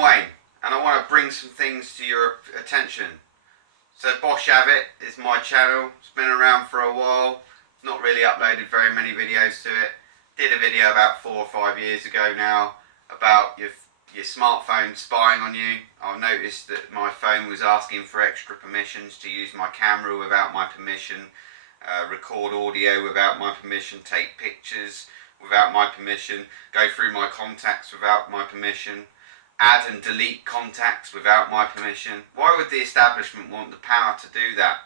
Wayne, and I want to bring some things to your attention. So Bosh Abbott is my channel. It's been around for a while. Not really uploaded very many videos to it. Did a video about 4 or 5 years ago now about your smartphone spying on you. I noticed that my phone was asking for extra permissions to use my camera without my permission, record audio without my permission, take pictures without my permission, go through my contacts without my permission, add and delete contacts without my permission. Why would the establishment want the power to do that?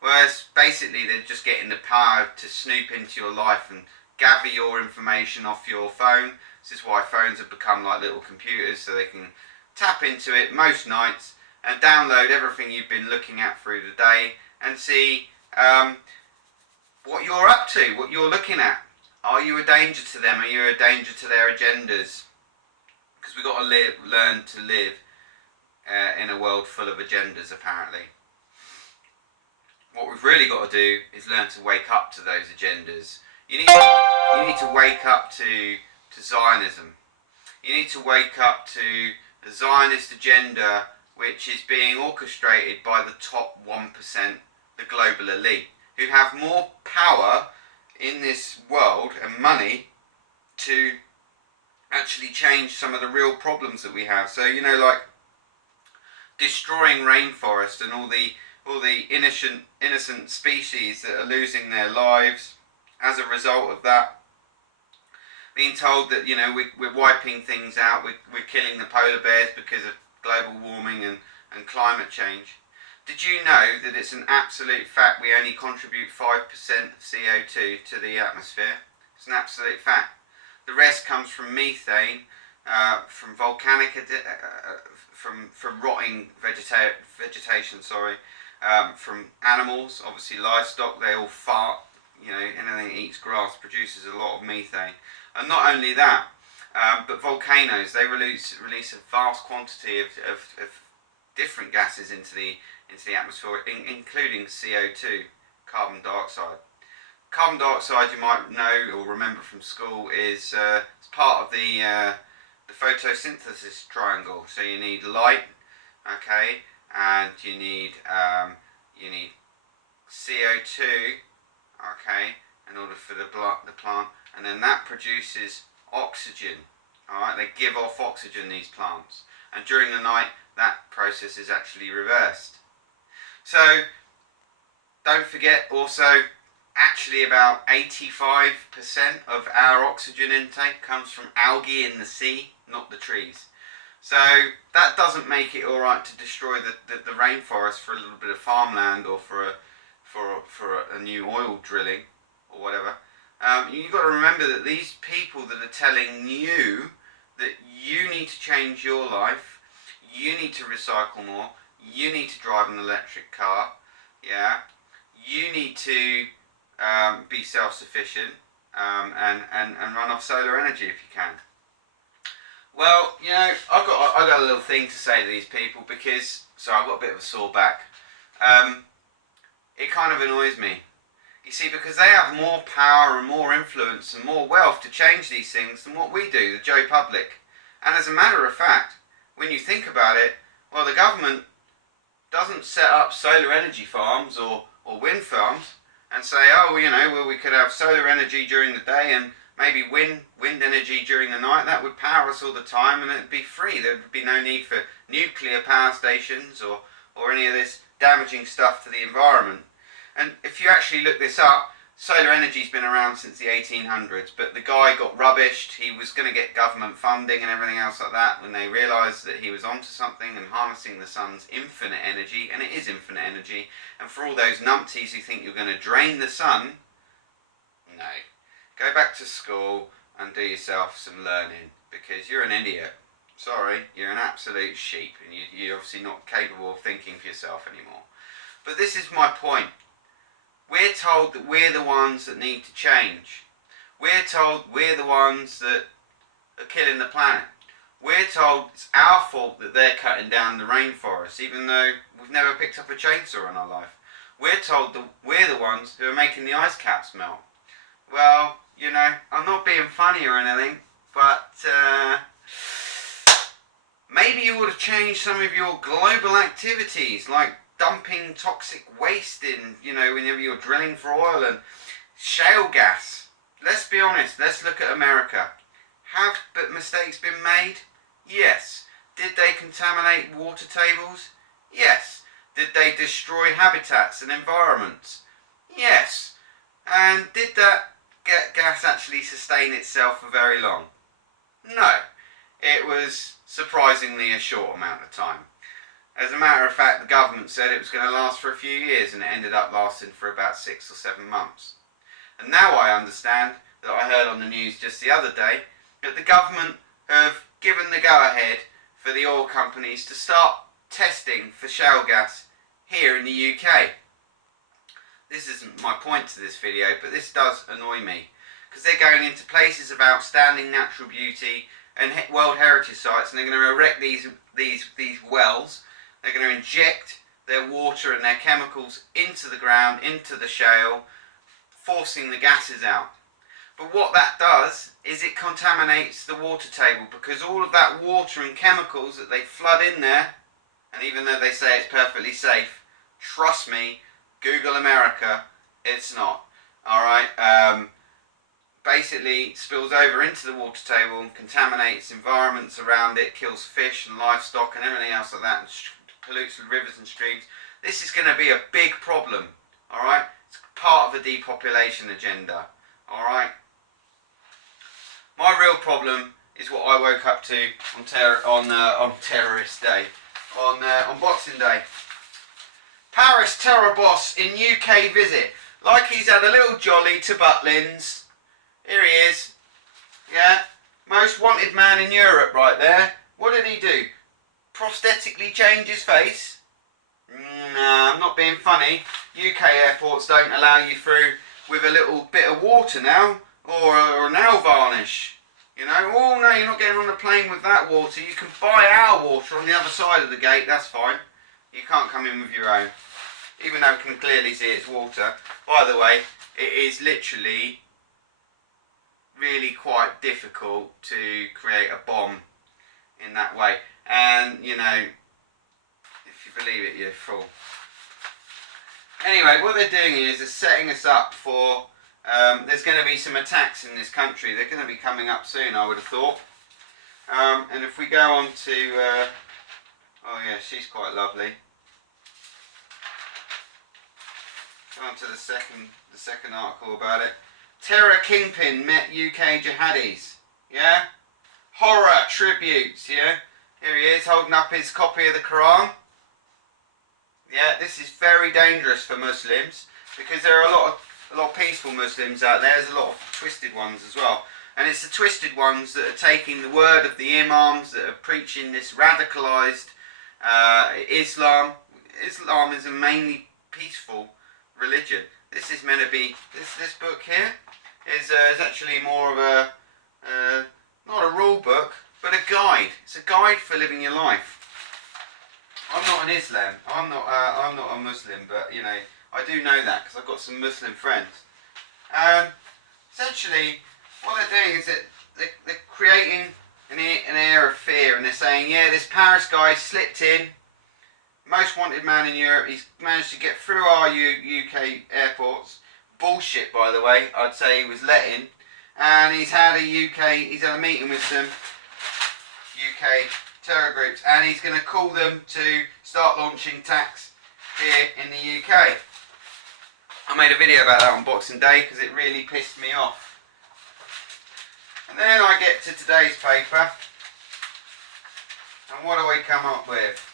Whereas basically they're just getting the power to snoop into your life and gather your information off your phone. This is why phones have become like little computers, so they can tap into it most nights and download everything you've been looking at through the day and see what you're up to, what you're looking at. Are you a danger to them? Are you a danger to their agendas? Because we've got to learn to live in a world full of agendas, apparently. What we've really got to do is learn to wake up to those agendas. You need to wake up to Zionism. You need to wake up to the Zionist agenda, which is being orchestrated by the top 1%, the global elite, who have more power in this world and money to actually change some of the real problems that we have. So, you know, like destroying rainforest and all the innocent species that are losing their lives as a result of that. Being told that, you know, we're wiping things out, we're killing the polar bears because of global warming and climate change. Did you know that it's an absolute fact we only contribute 5% of CO2 to the atmosphere? It's an absolute fact. The rest comes from methane, from volcanic, from rotting vegetation, from animals, obviously livestock, they all fart. You know, anything that eats grass produces a lot of methane. And not only that, but volcanoes, they release a vast quantity of different gases into the atmosphere, including CO2, carbon dioxide. Carbon dioxide, you might know or remember from school, is part of the photosynthesis triangle. So you need light, okay, and you need CO2, okay, in order for the plant, and then that produces oxygen. All right, they give off oxygen, these plants, and during the night that process is actually reversed. So don't forget also, actually about 85% of our oxygen intake comes from algae in the sea, not the trees. So that doesn't make it alright to destroy the rainforest for a little bit of farmland or for a new oil drilling or whatever. You've got to remember that these people that are telling you that you need to change your life, you need to recycle more, you need to drive an electric car, yeah, you need to be self-sufficient and run off solar energy if you can. Well, you know, I've got a little thing to say to these people because, sorry, I've got a bit of a sore back. It kind of annoys me. You see, because they have more power and more influence and more wealth to change these things than what we do, the Joe Public. And as a matter of fact, when you think about it, well, the government doesn't set up solar energy farms or wind farms and say, oh, you know, well, we could have solar energy during the day and maybe wind energy during the night. That would power us all the time and it'd be free. There would be no need for nuclear power stations or any of this damaging stuff to the environment. And if you actually look this up, solar energy's been around since the 1800s, but the guy got rubbished. He was going to get government funding and everything else like that when they realised that he was onto something and harnessing the sun's infinite energy, and it is infinite energy. And for all those numpties who think you're going to drain the sun, no. Go back to school and do yourself some learning, because you're an idiot. Sorry, you're an absolute sheep, and you're obviously not capable of thinking for yourself anymore. But this is my point. We're told that we're the ones that need to change. We're told we're the ones that are killing the planet. We're told it's our fault that they're cutting down the rainforest, even though we've never picked up a chainsaw in our life. We're told that we're the ones who are making the ice caps melt. Well, you know, I'm not being funny or anything, but maybe you change some of your global activities, like dumping toxic waste in, whenever you're drilling for oil, and shale gas. Let's be honest, let's look at America. Have mistakes been made? Yes. Did they contaminate water tables? Yes. Did they destroy habitats and environments? Yes. And did that gas actually sustain itself for very long? No. It was surprisingly a short amount of time. As a matter of fact, the government said it was going to last for a few years, and it ended up lasting for about 6 or 7 months. And now I understand that I heard on the news just the other day that the government have given the go-ahead for the oil companies to start testing for shale gas here in the UK. This isn't my point to this video, but this does annoy me, because they're going into places of outstanding natural beauty and World Heritage sites, and they're going to erect these wells. They're going to inject their water and their chemicals into the ground, into the shale, forcing the gases out. But what that does is it contaminates the water table, because all of that water and chemicals that they flood in there, and even though they say it's perfectly safe, trust me, Google America, it's not. Alright, basically spills over into the water table and contaminates environments around it, kills fish and livestock and everything else like that, and pollutes the rivers and streams. This is going to be a big problem. Alright, it's part of a depopulation agenda. Alright. My real problem is what I woke up to on Terrorist Day, on Boxing Day. Paris terror boss in UK visit, like he's had a little jolly to Butlins. Here he is. Yeah, most wanted man in Europe right there. What did he do? Prosthetically change his face? Nah, I'm not being funny. UK airports don't allow you through with a little bit of water now, or nail varnish. Oh no, you're not getting on the plane with that water. You can buy our water on the other side of the gate, that's fine. You can't come in with your own. Even though we can clearly see it's water. By the way, it is literally really quite difficult to create a bomb in that way. And, if you believe it, you're a fool. Anyway, what they're doing is they're setting us up for... there's going to be some attacks in this country. They're going to be coming up soon, I would have thought. And if we go on to... oh yeah, she's quite lovely. Go on to the second article about it. Terror kingpin met UK jihadis. Yeah? Horror tributes, yeah? Here he is holding up his copy of the Quran. Yeah, this is very dangerous for Muslims, because there are a lot of peaceful Muslims out there. There's a lot of twisted ones as well. And it's the twisted ones that are taking the word of the imams, that are preaching this radicalised Islam. Islam is a mainly peaceful religion. This is meant to be, this book here is actually more of a, not a rule book, but a guide. It's a guide for living your life. I'm not an Islam, I'm not a Muslim, but I do know that because I've got some Muslim friends. Essentially, what they're doing is that they're creating an air of fear, and they're saying, yeah, this Paris guy slipped in, most wanted man in Europe, he's managed to get through our UK airports. Bullshit, by the way, I'd say he was let in, and he's had a meeting with some UK terror groups, and he's going to call them to start launching attacks here in the UK. I made a video about that on Boxing Day because it really pissed me off. And then I get to today's paper, and what do we come up with?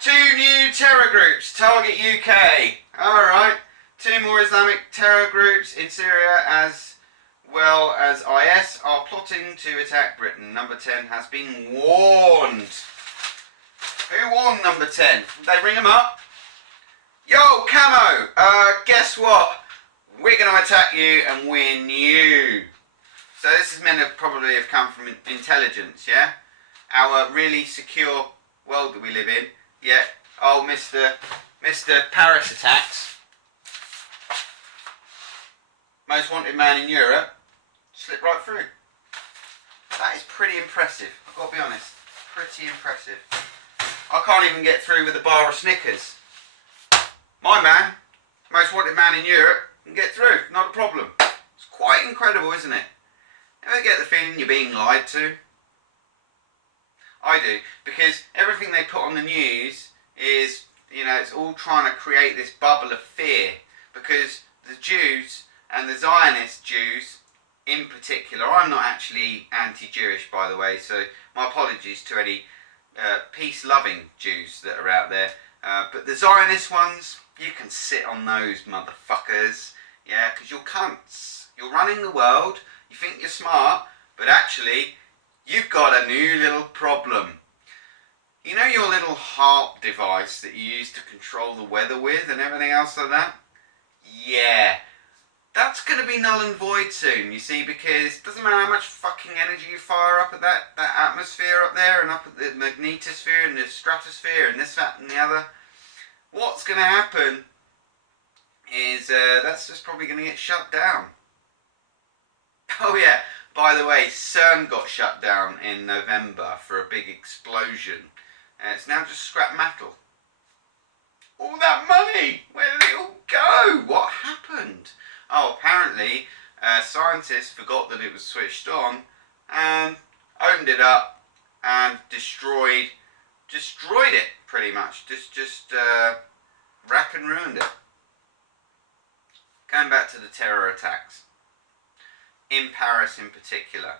2 new terror groups target UK. Alright, 2 more Islamic terror groups in Syria as well as IS are plotting to attack Britain. Number 10 has been warned. Who warned number 10? Did they ring them up? Yo, Camo, guess what? We're going to attack you and win you. So this is meant to probably have come from intelligence, yeah? Our really secure world that we live in. Yeah, oh, Mr. Paris attacks. Most wanted man in Europe. Slip right through. That is pretty impressive, I've got to be honest. Pretty impressive. I can't even get through with a bar of Snickers. My man, most wanted man in Europe, can get through, not a problem. It's quite incredible, isn't it? Ever get the feeling you're being lied to? I do, because everything they put on the news is, it's all trying to create this bubble of fear, because the Jews and the Zionist Jews in particular, I'm not actually anti-Jewish, by the way, so my apologies to any peace-loving Jews that are out there, but the Zionist ones, you can sit on those motherfuckers, yeah, because you're cunts. You're running the world, you think you're smart, but actually, you've got a new little problem. You know your little harp device that you use to control the weather with and everything else like that? Yeah, that's going to be null and void soon, you see, because it doesn't matter how much fucking energy you fire up at that atmosphere up there and up at the magnetosphere and the stratosphere and this, that and the other. What's going to happen is that's just probably going to get shut down. Oh yeah, by the way, CERN got shut down in November for a big explosion. It's now just scrap metal. All that money, where did it all go? What happened? Oh, apparently scientists forgot that it was switched on and opened it up and destroyed it pretty much. Just wreck and ruined it. Going back to the terror attacks. In Paris in particular.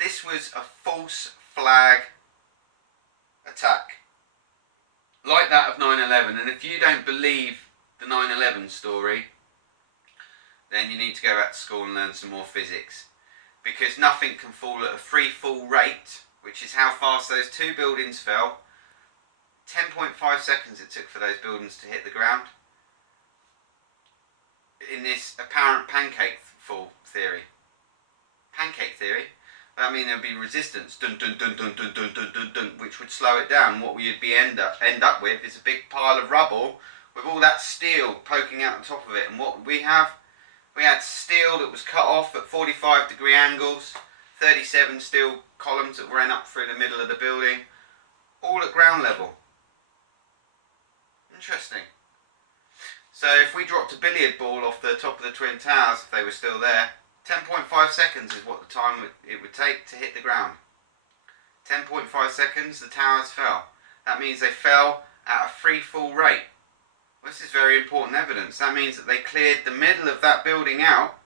This was a false flag attack. Like that of 9/11. And if you don't believe the 9/11 story, then you need to go back to school and learn some more physics. Because nothing can fall at a free fall rate, which is how fast those two buildings fell. 10.5 seconds it took for those buildings to hit the ground. In this apparent pancake fall theory. Pancake theory? I mean, there'd be resistance, dun dun dun dun dun dun dun dun dun, which would slow it down. What we'd end up with is a big pile of rubble with all that steel poking out the top of it. And what we had steel that was cut off at 45-degree angles, 37 steel columns that ran up through the middle of the building, all at ground level. Interesting. So if we dropped a billiard ball off the top of the Twin Towers, if they were still there, 10.5 seconds is what the time it would take to hit the ground. 10.5 seconds, the towers fell. That means they fell at a free fall rate. Well, this is very important evidence. That means that they cleared the middle of that building out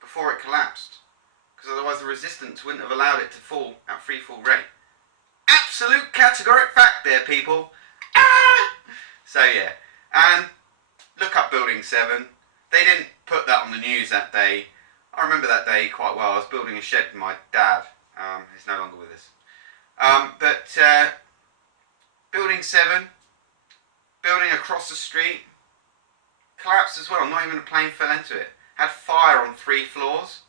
before it collapsed. Because otherwise the resistance wouldn't have allowed it to fall at free fall rate. Absolute categoric fact there, people. Ah! So yeah. And look up Building 7. They didn't put that on the news that day. I remember that day quite well. I was building a shed for my dad. He's no longer with us. But Building 7, building across the street, collapsed as well. Not even a plane fell into it. Had fire on 3 floors.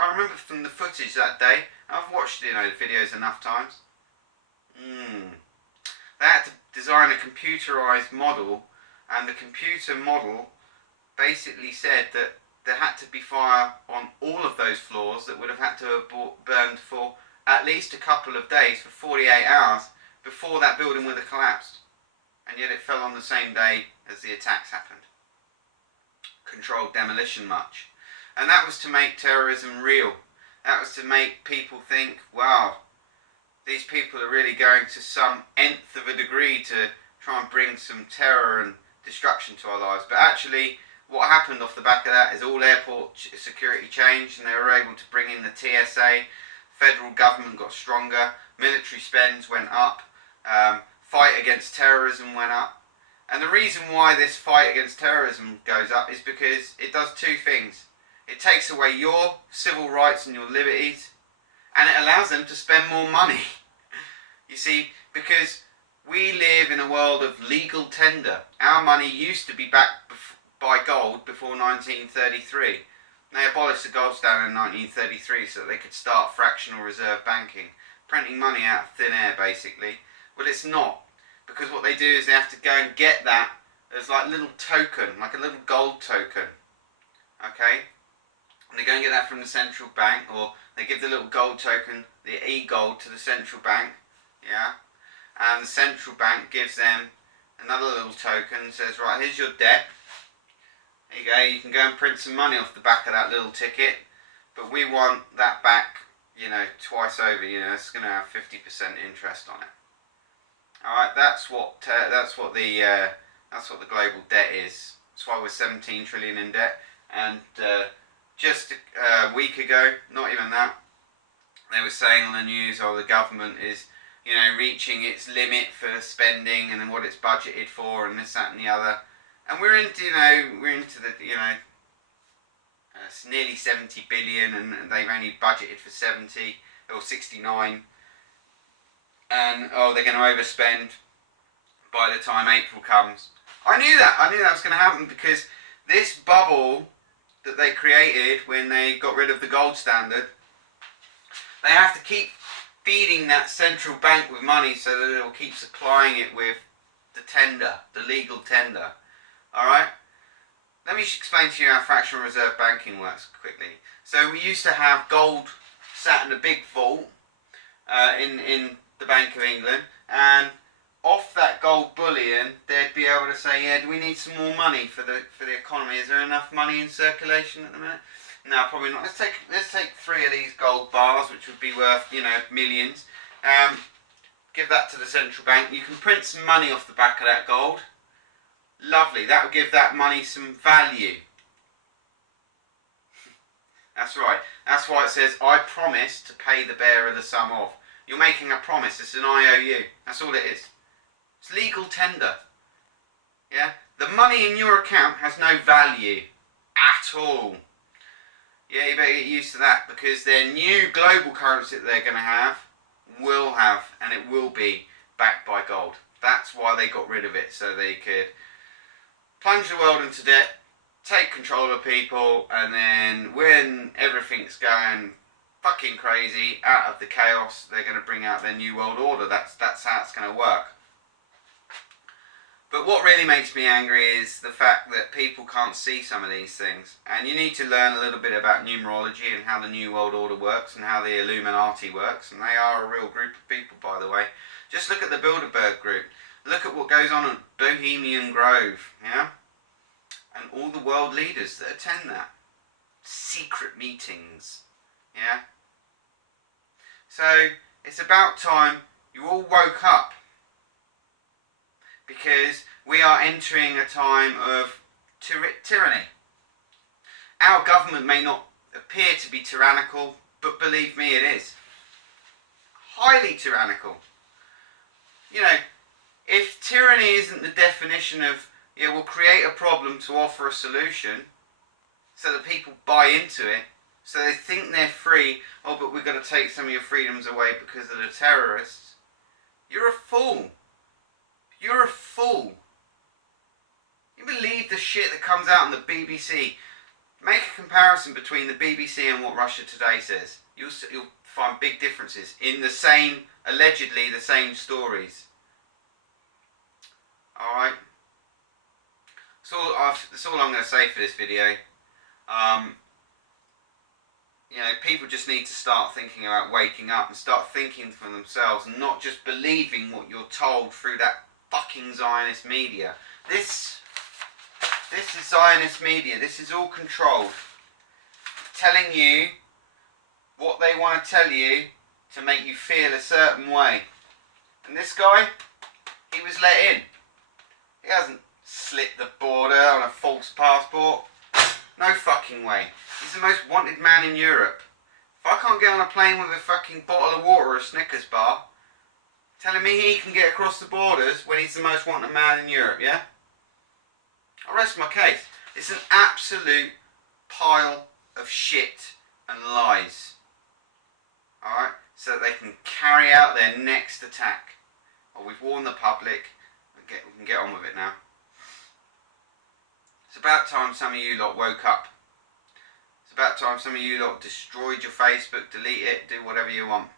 I remember from the footage that day. I've watched the videos enough times. They had to design a computerized model, and the computer model basically said that there had to be fire on all of those floors that would have had to have burned for at least a couple of days, for 48 hours, before that building would have collapsed. And yet it fell on the same day as the attacks happened. Controlled demolition much. And that was to make terrorism real. That was to make people think, wow, these people are really going to some nth of a degree to try and bring some terror and destruction to our lives. But actually, what happened off the back of that is all airport security changed, and they were able to bring in the TSA. Federal government got stronger, military spends went up, fight against terrorism went up. And the reason why this fight against terrorism goes up is because it does 2 things. It takes away your civil rights and your liberties, and it allows them to spend more money. You see, because we live in a world of legal tender. Our money used to be backed by gold before 1933. They abolished the gold standard in 1933 so that they could start fractional reserve banking, printing money out of thin air basically. Well, it's not, because what they do is they have to go and get that as like a little token, like a little gold token. Okay? And they go and get that from the central bank, or they give the little gold token, the e-gold, to the central bank, yeah? And the central bank gives them another little token and says, right, here's your debt. There you go, you can go and print some money off the back of that little ticket, but we want that back, you know, twice over. You know, it's going to have 50% interest on it. All right, that's what the global debt is. That's why we're 17 trillion in debt. And just a week ago, not even that, they were saying on the news, oh, the government is, you know, reaching its limit for spending and what it's budgeted for, and this, that, and the other. And we're into it's nearly 70 billion, and they've only budgeted for 70 or 69. And they're going to overspend by the time April comes. I knew that was going to happen, because this bubble that they created when they got rid of the gold standard, they have to keep feeding that central bank with money so that it will keep supplying it with the tender, the legal tender. Alright? Let me explain to you how fractional reserve banking works quickly. So we used to have gold sat in a big vault in the Bank of England, and off that gold bullion they'd be able to say, yeah, do we need some more money for the economy? Is there enough money in circulation at the minute? No, probably not. Let's take 3 of these gold bars, which would be worth, you know, millions. Give that to the central bank. You can print some money off the back of that gold. Lovely. That will give that money some value. That's right. That's why it says, I promise to pay the bearer the sum of. You're making a promise. It's an IOU. That's all it is. It's legal tender. Yeah? The money in your account has no value at all. Yeah, you better get used to that, because their new global currency that they're going to have, and it will be backed by gold. That's why they got rid of it, so they could plunge the world into debt, take control of people, and then when everything's going fucking crazy, out of the chaos, they're going to bring out their new world order. That's how it's going to work. But what really makes me angry is the fact that people can't see some of these things. And you need to learn a little bit about numerology and how the New World Order works and how the Illuminati works. And they are a real group of people, by the way. Just look at the Bilderberg group. Look at what goes on at Bohemian Grove, yeah? And all the world leaders that attend that. Secret meetings, yeah? So, it's about time you all woke up. Because we are entering a time of tyranny. Our government may not appear to be tyrannical, but believe me, it is. Highly tyrannical. You know, if tyranny isn't the definition of, yeah, we'll create a problem to offer a solution, so that people buy into it, so they think they're free, oh, but we've got to take some of your freedoms away because of the terrorists, you're a fool. You're a fool. You believe the shit that comes out on the BBC. Make a comparison between the BBC and what Russia Today says. You'll find big differences in the same, allegedly the same stories. Alright? That's all I'm going to say for this video. You know, people just need to start thinking about waking up and start thinking for themselves and not just believing what you're told through that fucking Zionist media. This is Zionist media. This is all controlled. Telling you what they want to tell you to make you feel a certain way. And this guy, he was let in. He hasn't slit the border on a false passport. No fucking way. He's the most wanted man in Europe. If I can't get on a plane with a fucking bottle of water or a Snickers bar, telling me he can get across the borders when he's the most wanted man in Europe, yeah? I'll rest my case. It's an absolute pile of shit and lies. Alright? So that they can carry out their next attack. Well, we've warned the public. We can get on with it now. It's about time some of you lot woke up. It's about time some of you lot destroyed your Facebook, delete it, do whatever you want.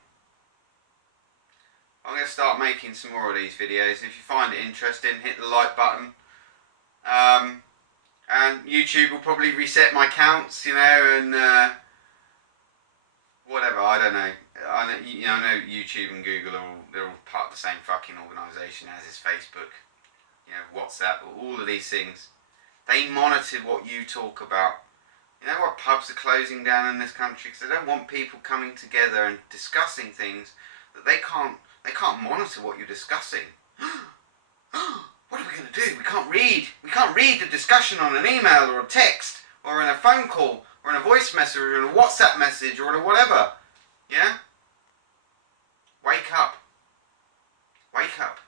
I'm going to start making some more of these videos. If you find it interesting, hit the like button. And YouTube will probably reset my counts, you know, and whatever, I don't know. I know YouTube and Google they're all part of the same fucking organisation as is Facebook, you know, WhatsApp, all of these things. They monitor what you talk about. You know what, pubs are closing down in this country because they don't want people coming together and discussing things that they can't monitor what you're discussing. What are we going to do? We can't read the discussion on an email or a text or in a phone call or in a voice message or in a WhatsApp message or in a whatever. Yeah? Wake up. Wake up.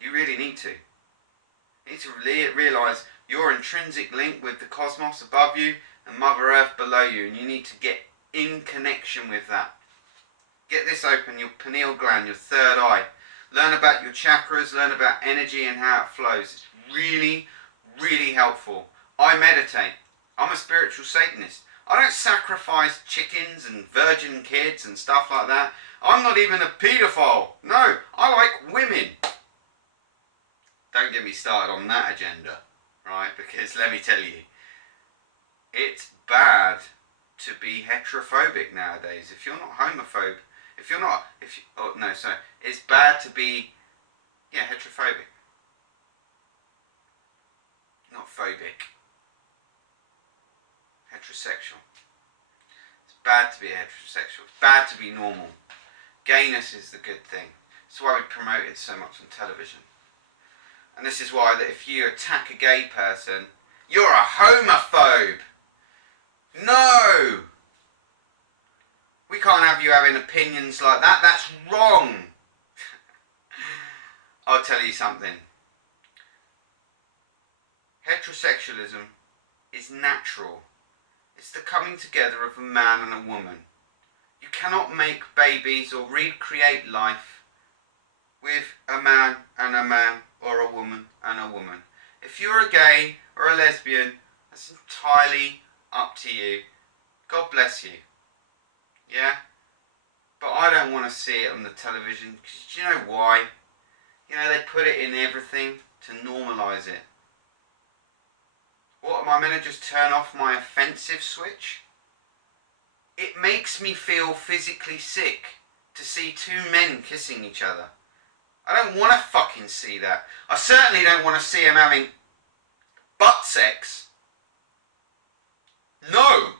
You really need to. You need to realise your intrinsic link with the cosmos above you and Mother Earth below you, and you need to get in connection with that. Get this open, your pineal gland, your third eye. Learn about your chakras, learn about energy and how it flows. It's really, really helpful. I meditate. I'm a spiritual Satanist. I don't sacrifice chickens and virgin kids and stuff like that. I'm not even a paedophile. No, I like women. Don't get me started on that agenda, right? Because let me tell you, it's bad to be heterophobic nowadays. If you're not homophobe, it's bad to be, heterophobic. Not phobic. Heterosexual. It's bad to be heterosexual. It's bad to be normal. Gayness is the good thing. That's why we promote it so much on television. And this is why that if you attack a gay person, you're a homophobe. No! We can't have you having opinions like that. That's wrong. I'll tell you something. Heterosexualism is natural. It's the coming together of a man and a woman. You cannot make babies or recreate life with a man and a man or a woman and a woman. If you're a gay or a lesbian, that's entirely up to you. God bless you. Yeah? But I don't want to see it on the television, because do you know why? You know, they put it in everything to normalise it. What, am I meant to just turn off my offensive switch? It makes me feel physically sick to see two men kissing each other. I don't want to fucking see that. I certainly don't want to see them having butt sex. No.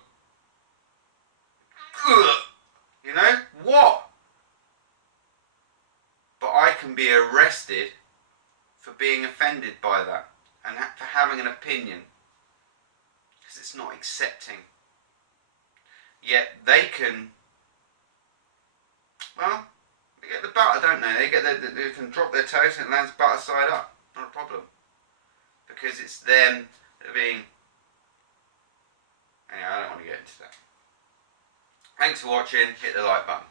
Ugh. You know? What? But I can be arrested for being offended by that and for having an opinion. Because it's not accepting. Yet they can, well, they get the butter, don't they? They can drop their toes and it lands butter side up. Not a problem. Because it's them that are being... Anyway, I don't want to get into that. Thanks for watching. Hit the like button.